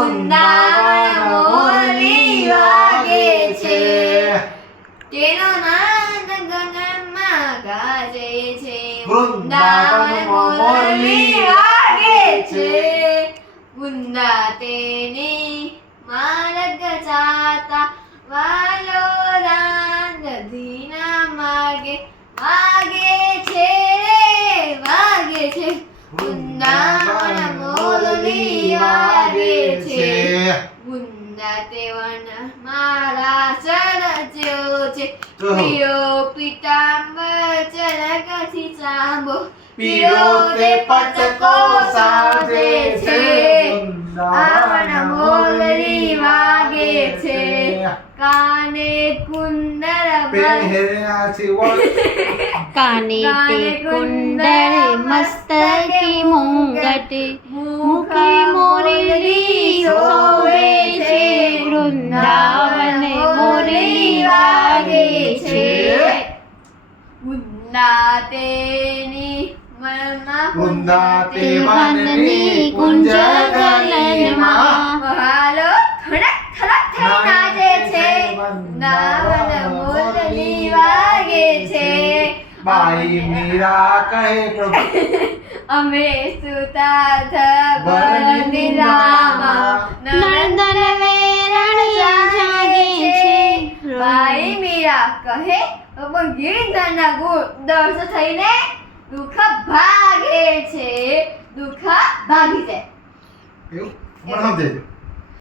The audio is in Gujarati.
વૃંદાવન મોરલી વાગે છે તેનો નાદ ગગનમાં ગાજે છે વૃંદાવન મોરલી વાગે છે વૃંદા તેની માર્ગ ચાતા વાલો રાંગ ધીના માર્ગે વાગે છે વૃંદાવન મોરલી વાગે છે વૃંદા તે વન મારા ચરચ્યો છે પીળો પીતાંબર ચરકથી ચાંબો પીળો તે પટકો સાજે છે વૃંદાવન મોરલી વાગે છે કાને કુંડળ પહેર્યા છે કાને તે કુંડળ મસ્તકે મુંગટ મુખે મોરલી શોભે છે વૃંદાવન મોરલી વાગે છે વૃંદા તેની વૃંદા તે વનની કુંજ ગલનમાં હાલો ખડક ખડક થઈ નાચે છે વૃંદાવન મોરલી વાગે છે બાઈ મીરા કહે પ્રભુ અમે સુતા થબર નિરામાં નર્દન વેરણ જાગે છે ભાઈ મીરા કહે પણ ગિરધરના દર્શ થઈને દુઃખ ભાગે છે દુઃખ ભાગી જાય એવું મને સમજાય